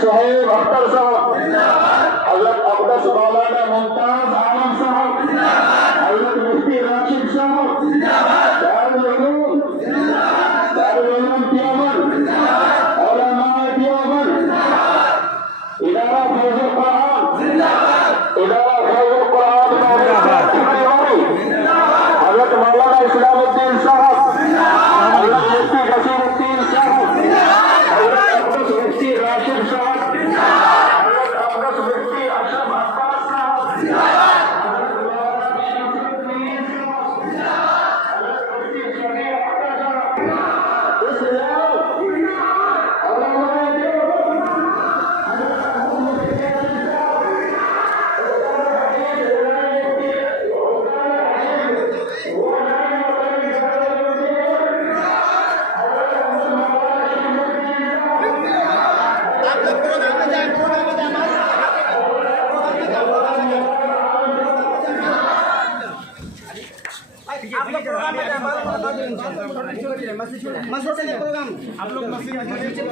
सोहेब अख्तर साहब, हजरत अब्दुल मौलाना मुमताज आलम साहब, हजरत मुफ्ती राशिद साहब, दारुल उलूम देवबंद, उलमाए देवबंद, इदारा फैजुल कुरान, इदारा फैजुल कुरान हजरत मौलाना इस्लामुद्दीन साहब, हजरत मुफ्ती कसीरुद्दीन साहब, हजरत अब्दुल मुफ्ती राशिद साहब, हजरत अब्दुल मुफ्ती अशरफ अब्बास साहब, हजरत मौलाना शमसुद्दीन साहब, हजरत मुफ्ती शफी अख्तर साहब, इस्लाम उलमाए देवबंद, हजरत अब्दुल मुफ्ती राशिद साहब, मस्जिद चलिए प्रोग्राम आप लोग मस्जिद चलिए जी।